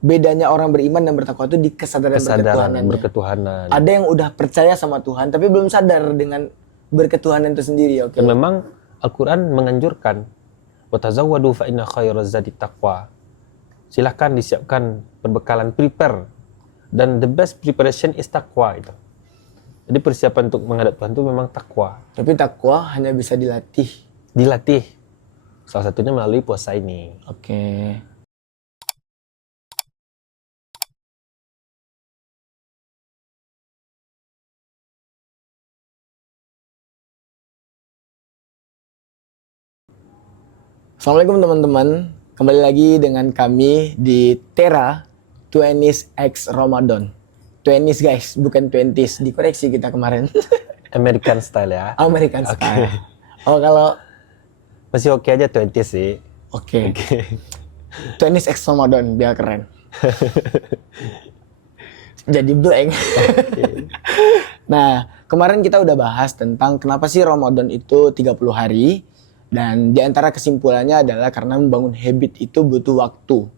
bedanya orang beriman dan bertakwa itu di kesadaran berketuhanannya. berketuhanan. Ada yang udah percaya sama Tuhan tapi belum sadar dengan berketuhanan itu sendiri. Oke. Dan memang Al-Quran menganjurkan watazawwadu fa inna khairaz zadi taqwa. Silahkan disiapkan perbekalan, prepare, dan the best preparation is taqwa itu. Jadi persiapan untuk menghadap Tuhan itu memang takwa. Tapi takwa hanya bisa dilatih. Dilatih. Salah satunya melalui puasa ini. Oke. Assalamualaikum teman-teman. Kembali lagi dengan kami di Tera 20s X Ramadan. 20s guys, bukan 20s. Dikoreksi kita kemarin. American style ya. American style. Oh kalau Masih oke aja 20 sih. oke. 20s X Ramadan biar keren. Jadi blank. Nah, kemarin kita udah bahas tentang kenapa sih Ramadan itu 30 hari. Dan di antara kesimpulannya adalah karena membangun habit itu butuh waktu.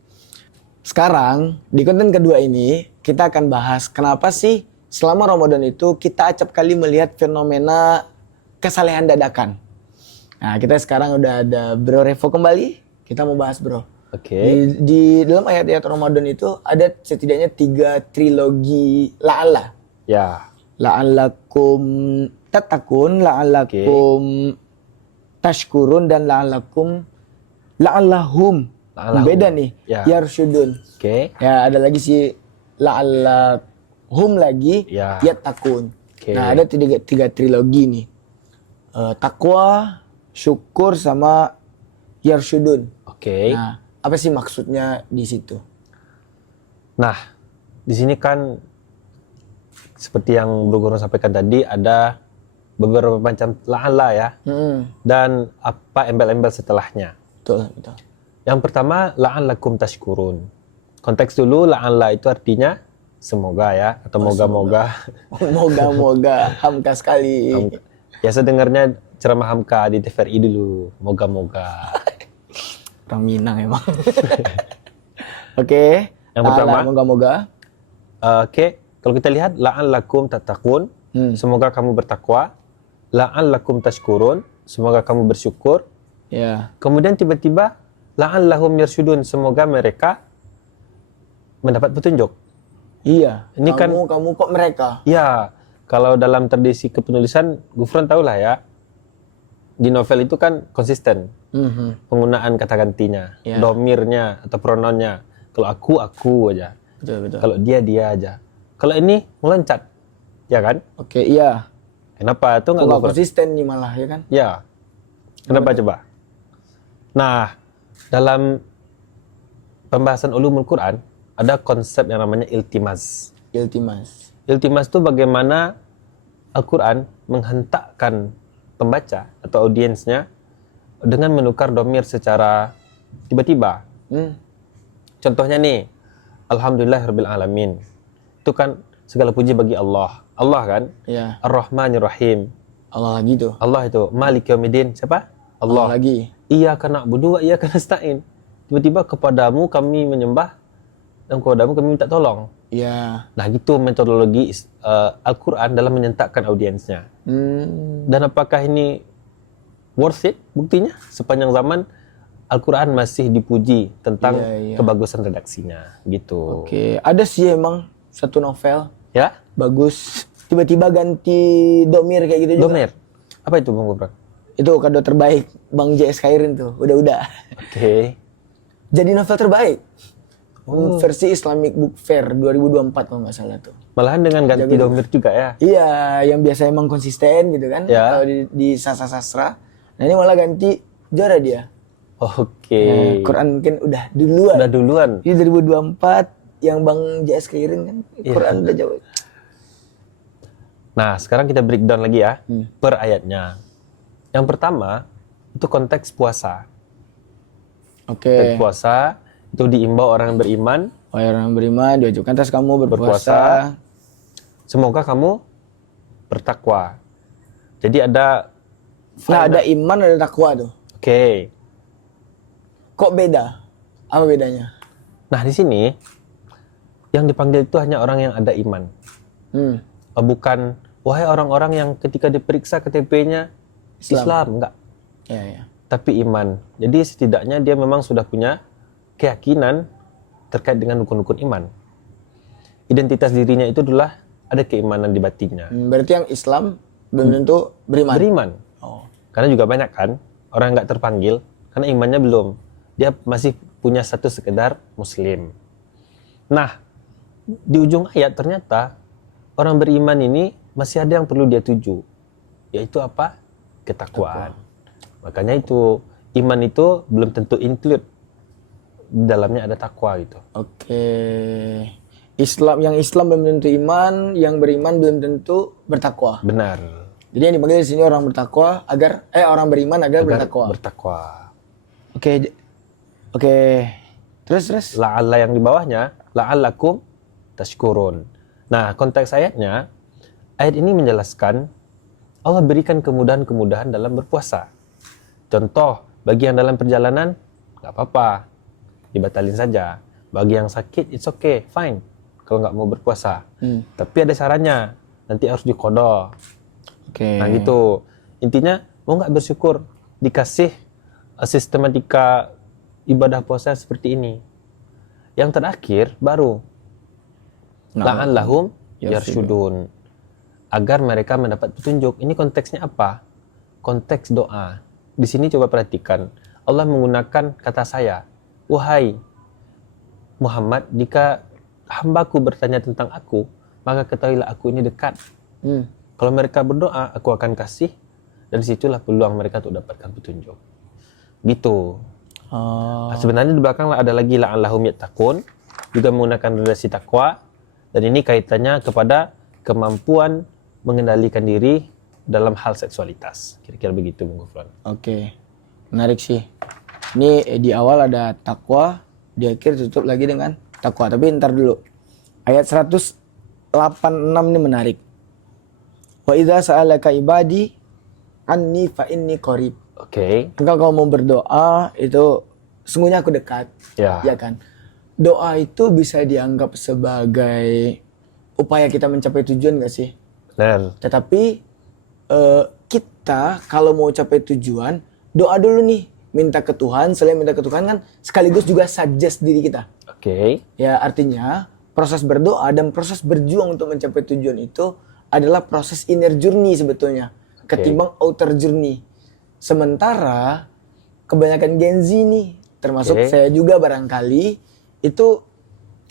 Sekarang, di konten kedua ini, kita akan bahas kenapa sih selama Ramadan itu kita acap kali melihat fenomena kesalehan dadakan. Nah, kita sekarang udah ada Bro Revo kembali. Kita mau bahas, Bro. Oke. Di dalam ayat-ayat Ramadan itu ada setidaknya 3 trilogi la'alla. Ya. La'allakum tattaqun, la'allakum tashkurun, dan la'allahum. La'allahum. Beda nih. Ya. Yarsyudun. Oke. Ya, ada lagi si la'allahum lagi. Ya. Yattaqun. Oke. Nah, ada tiga trilogi nih. Takwa, syukur, sama yarsyudun. Oke. Nah, apa sih maksudnya di situ? Nah, di sini kan seperti yang Bro Guru sampaikan tadi, ada beberapa macam la'alla ya. Dan apa embel-embel setelahnya. Betul, betul. Yang pertama, la'allakum tashkurun. Konteks dulu, la'alla itu artinya semoga ya, atau moga-moga. Moga-moga. Hamka sekali. Biasa dengarnya ceramah Hamka di TVRI dulu, moga-moga. Orang Minang emang. Oke. Yang pertama, moga-moga. Oke, kalau kita lihat la'allakum tattaqun, semoga kamu bertakwa. La'allakum tashkurun, semoga kamu bersyukur. Ya. Kemudian tiba-tiba la'allahum yarsyudun, semoga mereka mendapat petunjuk. Iya. Ini kamu kok mereka? Ya, kalau dalam tradisi kepenulisan, Gufron tahulah ya, di novel itu kan konsisten penggunaan kata gantinya, Ya. domirnya atau pronounnya. Kalau aku aja. Betul, betul. Kalau dia aja. Kalau ini meloncat, ya kan? Oke, iya. Kenapa? Itu nggak Nggak Gufron? konsisten nih malah, ya kan? Ya. Kenapa coba? Nah, dalam pembahasan ulumul Quran, ada konsep yang namanya iltimas. Iltimas. Iltimas itu bagaimana Al-Quran menghentakkan pembaca atau audiensnya dengan menukar domir secara tiba-tiba. Contohnya nih, Alhamdulillahirabbil alamin. Itu kan segala puji bagi Allah. Allah kan? Iya. Ar-Rahmanir Rahim. Allah lagi tuh. Allah itu Malik Yaumiddin. Siapa? Allah. lagi. Iyyaka na'budu wa iyyaka nasta'in. Tiba-tiba kepadamu kami menyembah dan kepadamu kami minta tolong. Iya. Nah, gitu metodologi Al-Quran dalam menyentakkan audiensnya. Dan apakah ini worth it? Buktinya sepanjang zaman Al-Quran masih dipuji tentang kebagusan redaksinya, gitu. Oke, ada sih emang satu novel Ya? bagus, tiba-tiba ganti domir kayak gitu juga. Domir. Apa itu Bang Goprak? Itu kado terbaik Bang JS Khairin tuh. Udah. Oke. Jadi novel terbaik. Versi Islamic Book Fair 2024 kalau nggak salah tuh. Malahan dengan ganti domir juga ya? Iya, yang biasa emang konsisten gitu kan. Ya. Kalau di sastra. Nah, ini malah ganti juara dia. Oke. Nah, Quran mungkin udah duluan. Udah duluan. Ini 2024 yang Bang JS Khairin kan. Quran udah jauh. Nah, sekarang kita breakdown lagi ya, per ayatnya. Yang pertama, itu konteks puasa. Oke. Konteks puasa, itu diimbau orang yang beriman. Orang beriman diwajibkan atas kamu berpuasa. Semoga kamu bertakwa. Jadi ada... Nah, ada iman, ada takwa tuh. Oke. Kok beda? Apa bedanya? Nah, di sini yang dipanggil itu hanya orang yang ada iman. Bukan, wahai orang-orang yang ketika diperiksa KTP-nya Islam. Enggak. Ya. Tapi iman. Jadi setidaknya dia memang sudah punya keyakinan terkait dengan rukun-rukun iman. Identitas dirinya itu adalah ada keimanan di batinnya. Berarti yang Islam belum tentu beriman. Beriman. Oh. Karena juga banyak kan orang yang nggak terpanggil karena imannya belum. Dia masih punya status sekedar Muslim. Nah, di ujung ayat ternyata orang beriman ini masih ada yang perlu dia tuju. Yaitu apa? Ketakwaan. Makanya itu iman itu belum tentu include di dalamnya ada takwa gitu. Oke. Islam belum tentu iman, yang beriman belum tentu bertakwa. Benar. Jadi yang dipanggil di sini orang bertakwa agar orang beriman agar bertakwa. Bertakwa. Oke. Terus. La'alla yang di bawahnya la'allakum tashkurun. Nah, konteks ayatnya, ayat ini menjelaskan Allah berikan kemudahan-kemudahan dalam berpuasa. Contoh, bagi yang dalam perjalanan, nggak apa-apa, dibatalin saja. Bagi yang sakit, it's okay, fine, kalau nggak mau berpuasa. Tapi ada caranya, nanti harus diqadha. Oke. Nah gitu, intinya mau nggak bersyukur, dikasih sistematika ibadah puasa seperti ini. Yang terakhir, baru la'allahum yarsyudun, agar mereka mendapat petunjuk. Ini konteksnya apa? Konteks doa. Di sini coba perhatikan. Allah menggunakan kata saya. Wahai Muhammad, jika hambaku bertanya tentang aku, maka ketahuilah aku ini dekat. Kalau mereka berdoa, aku akan kasih. Dan disitulah peluang mereka untuk dapatkan petunjuk. Gitu. Nah, sebenarnya di belakang ada lagi la'allahum yattaqun, juga menggunakan redaksi takwa. Dan ini kaitannya kepada kemampuan mengendalikan diri dalam hal seksualitas. Kira-kira begitu, Bung Gufron. Oke. Menarik sih. Ini di awal ada takwa, di akhir tutup lagi dengan takwa. Tapi ntar dulu. Ayat 186 ini menarik. Wa idza sa'alaka ibadi anni fa inni qarib. Oke. Engkau kalau mau berdoa itu sungguhnya aku dekat. Ya. Ya kan? Doa itu bisa dianggap sebagai upaya kita mencapai tujuan gak sih? Benar. Tetapi kita kalau mau capai tujuan, doa dulu nih. Minta ke Tuhan, selain minta ke Tuhan kan sekaligus juga suggest diri kita. Oke. Ya artinya proses berdoa dan proses berjuang untuk mencapai tujuan itu adalah proses inner journey sebetulnya. Ketimbang outer journey. Sementara kebanyakan Gen Z nih, termasuk saya juga barangkali, itu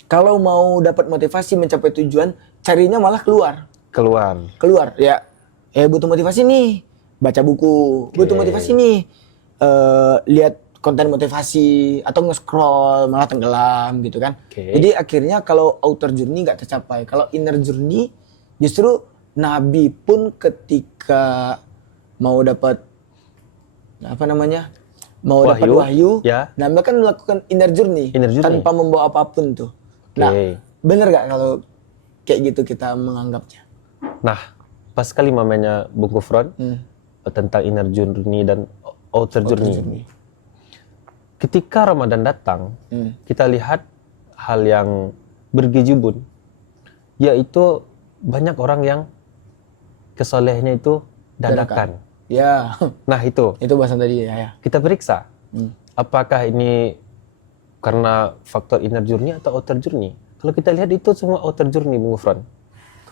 kalau mau dapat motivasi mencapai tujuan, carinya malah keluar. Ya butuh motivasi nih, baca buku. Butuh motivasi nih, lihat konten motivasi atau nge-scroll malah tenggelam gitu kan. Jadi akhirnya kalau outer journey nggak tercapai. Kalau inner journey justru Nabi pun ketika mau dapat dapat wahyu, ya. Nabi kan melakukan inner journey tanpa membawa apapun tuh. Nah, bener gak kalau kayak gitu kita menganggapnya? Nah, pas sekali mamanya Bung Gufron tentang inner journey dan outer journey. Ketika Ramadan datang, kita lihat hal yang bergejubun, yaitu banyak orang yang kesolehnya itu dadakan. Ya. Nah itu bahasan tadi ya. Kita periksa, apakah ini karena faktor inner journey atau outer journey? Kalau kita lihat itu semua outer journey, Bung Gufron.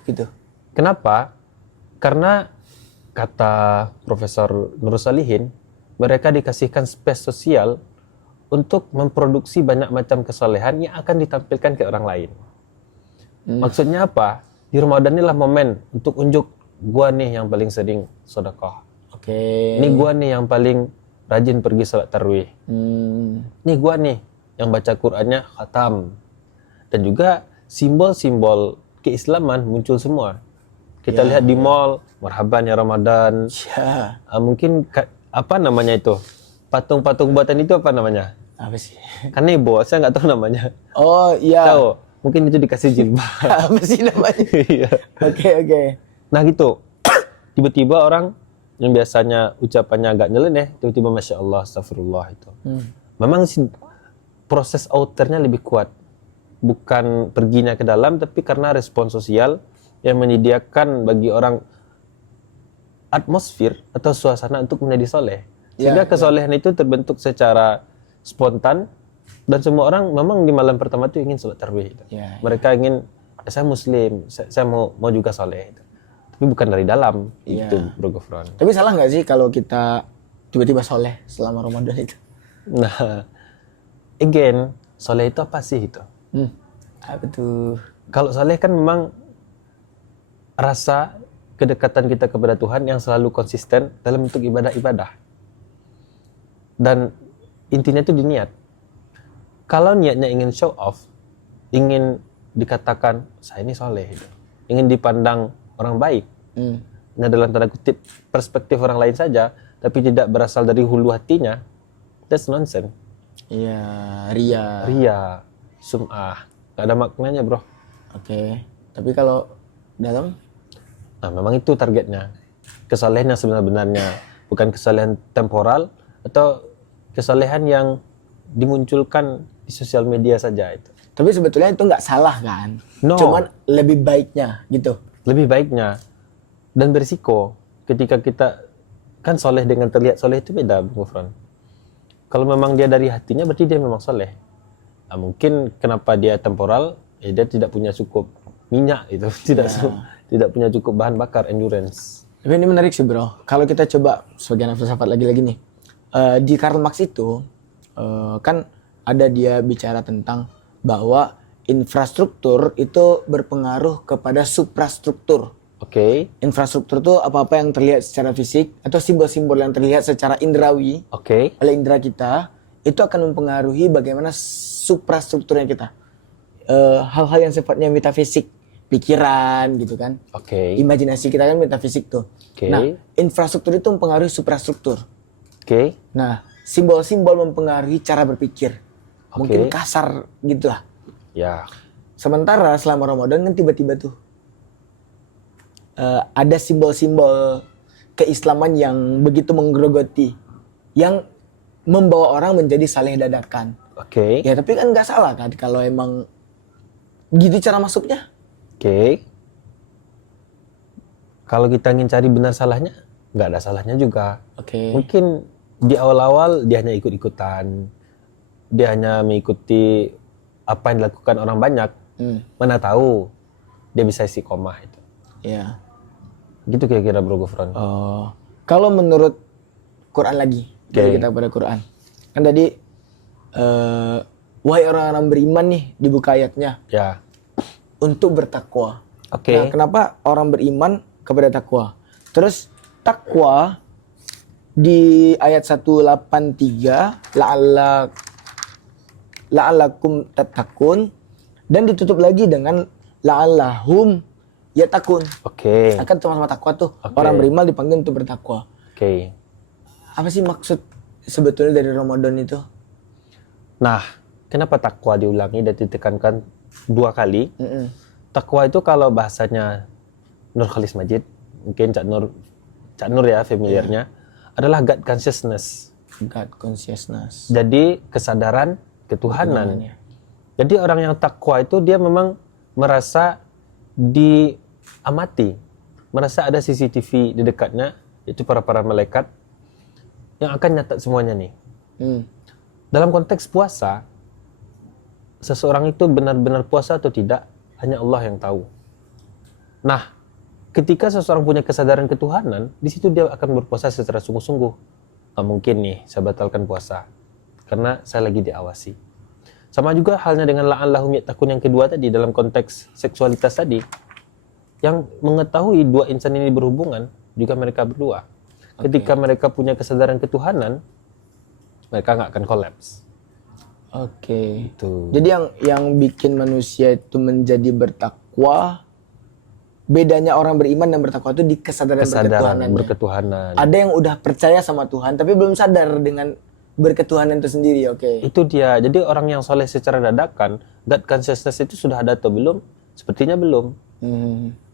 Gitu. Kenapa? Karena kata Profesor Nur Salihin, mereka dikasihkan space sosial untuk memproduksi banyak macam kesolehan yang akan ditampilkan ke orang lain. Maksudnya apa? Di Ramadan inilah momen untuk unjuk, gua nih yang paling sering sedekah. Ini gua nih yang paling rajin pergi salat tarawih. Nih gua nih yang baca Qur'annya khatam. Dan juga simbol-simbol keislaman muncul semua. Kita lihat di mall, marhaban ya Ramadan. Mungkin apa namanya itu? Patung-patung buatan itu apa namanya? Apa sih? Kanebo, saya nggak tahu namanya. Oh iya. Tahu? Mungkin itu dikasih jilbab. Apa sih namanya? Iya. Oke. Nah gitu. Tiba-tiba orang yang biasanya ucapannya agak nyeleneh, tiba-tiba Masya Allah, Astagfirullah itu. Memang proses outernya lebih kuat. bukan perginya ke dalam, tapi karena respon sosial yang menyediakan bagi orang atmosfer atau suasana untuk menjadi soleh. Sehingga kesolehan itu terbentuk secara spontan, dan semua orang memang di malam pertama itu ingin sholat tarawih. Mereka ingin, saya muslim, saya mau juga soleh. Tapi bukan dari dalam, itu Bro Gufron. Tapi salah nggak sih kalau kita tiba-tiba soleh selama Ramadan itu? Nah, again, soleh itu apa sih itu? Apa tuh? Kalau soleh kan memang rasa kedekatan kita kepada Tuhan yang selalu konsisten dalam bentuk ibadah-ibadah. Dan intinya itu di niat. Kalau niatnya ingin show off, ingin dikatakan saya ini soleh, ingin dipandang orang baik, nah dalam tanda kutip perspektif orang lain saja, tapi tidak berasal dari hulu hatinya, that's nonsense. Iya, ria. Ria, sum'ah, gak ada maknanya bro. Oke. Tapi kalau dalam? Nah memang itu targetnya. Kesalehan yang sebenarnya, bukan kesalehan temporal atau kesalehan yang dimunculkan di sosial media saja itu. Tapi sebetulnya itu nggak salah kan? No. Cuman lebih baiknya gitu. Lebih baiknya dan berisiko ketika kita kan soleh dengan terlihat soleh itu beda, Bung Gufron. Kalau memang dia dari hatinya berarti dia memang soleh. Nah, mungkin kenapa dia temporal? Ya dia tidak punya cukup minyak itu, tidak punya cukup bahan bakar endurance. Tapi ini menarik sih bro. Kalau kita coba sebagai anak filsafat lagi nih, di Karl Marx itu kan ada dia bicara tentang bahwa infrastruktur itu berpengaruh kepada suprastruktur. Oke. Infrastruktur itu apa-apa yang terlihat secara fisik atau simbol-simbol yang terlihat secara indrawi oleh indera kita, itu akan mempengaruhi bagaimana suprastrukturnya kita. Hal-hal yang sifatnya metafisik, pikiran gitu kan. Imajinasi kita kan metafisik tuh. Nah, infrastruktur itu mempengaruhi suprastruktur. Nah, simbol-simbol mempengaruhi cara berpikir. Mungkin kasar gitu lah. Ya. Sementara selama Ramadan kan tiba-tiba tuh ada simbol-simbol keislaman yang begitu menggerogoti, yang membawa orang menjadi saleh dadakan. Ya tapi kan nggak salah kan kalau emang gitu cara masuknya. Kalau kita ingin cari benar salahnya, nggak ada salahnya juga. Mungkin di awal-awal dia hanya ikut-ikutan, dia hanya mengikuti apa yang dilakukan orang banyak. Mana tahu dia bisa istiqomah itu. Gitu kira-kira Bro Gufron. Kalau menurut Quran lagi, kita pada Quran. Kan tadi wahai orang-orang beriman nih dibuka ayatnya. Untuk bertakwa. Nah, kenapa orang beriman kepada takwa? Terus takwa di ayat 183 la'allakum tattaqun, dan ditutup lagi dengan la'allahum yattaqun. Akan sama-sama takwa tuh. Orang beriman dipanggil untuk bertakwa. Apa sih maksud sebetulnya dari Ramadan itu? Nah, kenapa takwa diulangi dan ditekankan 2 kali? Takwa itu kalau bahasanya Nur Khalis Majid, mungkin Cak Nur ya familiarnya, adalah God consciousness. Jadi kesadaran ketuhanan. Jadi orang yang takwa itu dia memang merasa diamati, merasa ada CCTV di dekatnya, yaitu para malaikat yang akan nyatat semuanya nih. Dalam konteks puasa, seseorang itu benar-benar puasa atau tidak, hanya Allah yang tahu. Nah, ketika seseorang punya kesadaran ketuhanan, di situ dia akan berpuasa secara sungguh-sungguh. Nggak mungkin nih saya batalkan puasa, karena saya lagi diawasi. Sama juga halnya dengan la'allahum yattaqun yang kedua tadi, dalam konteks seksualitas tadi, yang mengetahui dua insan ini berhubungan, juga mereka berdua. Ketika mereka punya kesadaran ketuhanan, mereka nggak akan kolaps. Jadi yang bikin manusia itu menjadi bertakwa, bedanya orang beriman dan bertakwa itu di kesadaran berketuhanan. Ada yang udah percaya sama Tuhan tapi belum sadar dengan berketuhanan itu sendiri. Itu dia. Jadi orang yang soleh secara dadakan, God consciousness itu sudah ada atau belum? Sepertinya belum.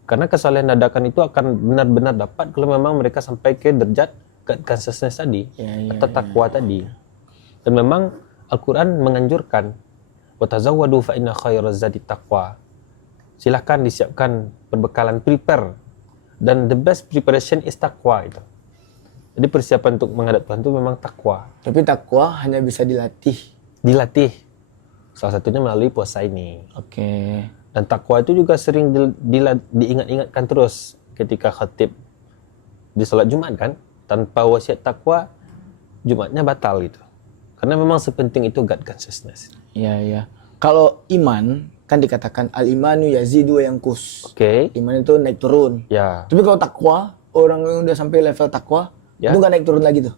Karena kesalehan dadakan itu akan benar-benar dapat kalau memang mereka sampai ke derajat God consciousness tadi, atau takwa tadi. Dan memang Al-Quran menganjurkan Wa tazawwadu fa inna khairaz zadi taqwa. Silakan disiapkan perbekalan, prepare. Dan the best preparation is taqwa itu. Jadi persiapan untuk menghadap Tuhan itu memang takwa. Tapi takwa hanya bisa dilatih. Dilatih. Salah satunya melalui puasa ini. Oke. Dan takwa itu juga sering diingat-ingatkan terus ketika khatib di salat Jumat kan. Tanpa wasiat takwa, Jumatnya batal gitu. Karena memang sepenting itu God consciousness. Iya, iya. Kalau iman, kan dikatakan al-imanu yazidu wa yanqus. Oke. Iman itu naik turun. Ya. Tapi kalau takwa, orang yang udah sampai level takwa, Ya. itu nggak naik turun lagi tuh.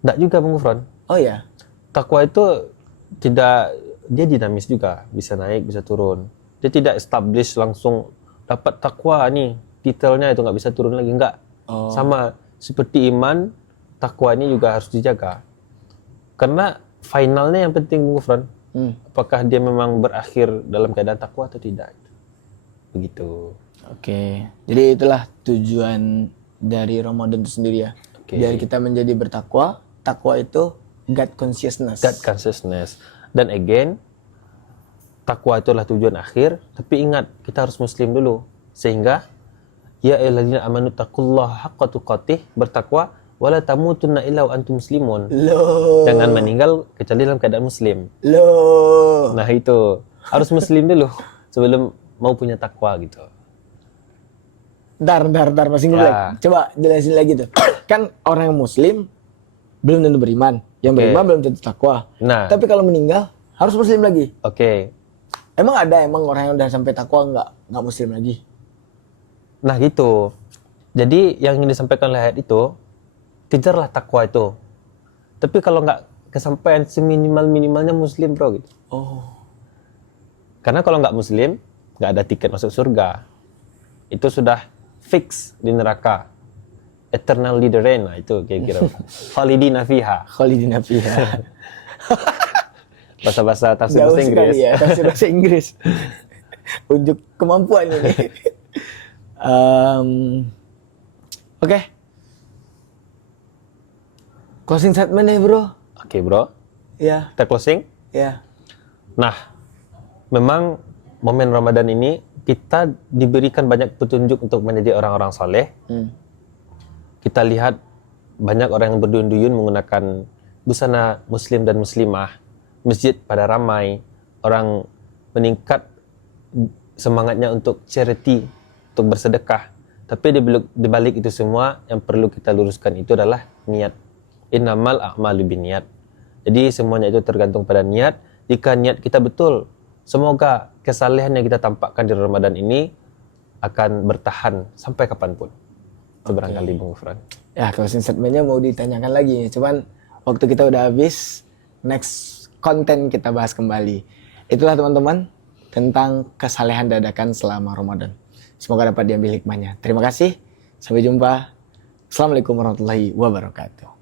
Enggak juga Bung Gufron. Oh ya. Takwa itu dia dinamis juga, bisa naik, bisa turun. Dia tidak establish langsung dapat takwa nih, titelnya itu nggak bisa turun lagi, enggak. Oh. Sama seperti iman, takwa ini juga harus dijaga. Karena finalnya yang penting Bung Gufron, apakah dia memang berakhir dalam keadaan takwa atau tidak. Begitu. Oke. Jadi itulah tujuan dari Ramadan itu sendiri ya. Oke. Biar kita menjadi bertakwa. Takwa itu God consciousness. God consciousness. Dan again, takwa itulah tujuan akhir, tapi ingat kita harus muslim dulu. Sehingga ya ayyuhalladzina amanu taqullaha haqqa tuqatih, bertakwa wala tamutunna illa wa antum muslimun. Loh. Jangan meninggal kecuali dalam keadaan muslim. Loh. Nah, itu harus muslim dulu sebelum mau punya takwa gitu. Dar, masih Ya. ngeblank. Coba jelasin lagi tuh. Kan orang yang muslim belum tentu beriman. Yang Oke. beriman belum tentu takwa. Nah, Tapi kalau meninggal harus muslim lagi. oke. Emang ada orang yang udah sampai takwa nggak muslim lagi? Nah, gitu. Jadi yang ingin disampaikan oleh ayat itu, kejarlah takwa itu. Tapi kalau nggak kesampaian seminimal-minimalnya muslim bro gitu. Oh. Karena kalau nggak muslim, nggak ada tiket masuk surga. Itu sudah fix di neraka. Eternal leader reign, nah itu kira-kira. Khalidina fiha. Khalidina fiha. Bahasa-bahasa tafsir Jauh bahasa sekali Inggris. ya, tafsir bahasa Inggris. Unjuk kemampuan ini. Oke. Closing statement deh bro. Oke bro, Ya, kita closing. ya. Nah, memang momen Ramadan ini kita diberikan banyak petunjuk untuk menjadi orang-orang saleh. Kita lihat banyak orang yang berduyun-duyun menggunakan busana muslim dan muslimah. Masjid pada ramai, orang meningkat semangatnya untuk charity, untuk bersedekah. Tapi di balik itu semua yang perlu kita luruskan itu adalah niat. Innamal a'malu binniyat. Jadi semuanya itu tergantung pada niat. Jika niat kita betul, semoga kesalehan yang kita tampakkan di Ramadan ini akan bertahan sampai kapanpun. Itu barangkali Bung Gufron. Ya, closing statementnya mau ditanyakan lagi. Cuman waktu kita udah habis, next konten kita bahas kembali. Itulah teman-teman tentang kesalehan dadakan selama Ramadan. Semoga dapat diambil hikmahnya. Terima kasih. Sampai jumpa. Assalamualaikum warahmatullahi wabarakatuh.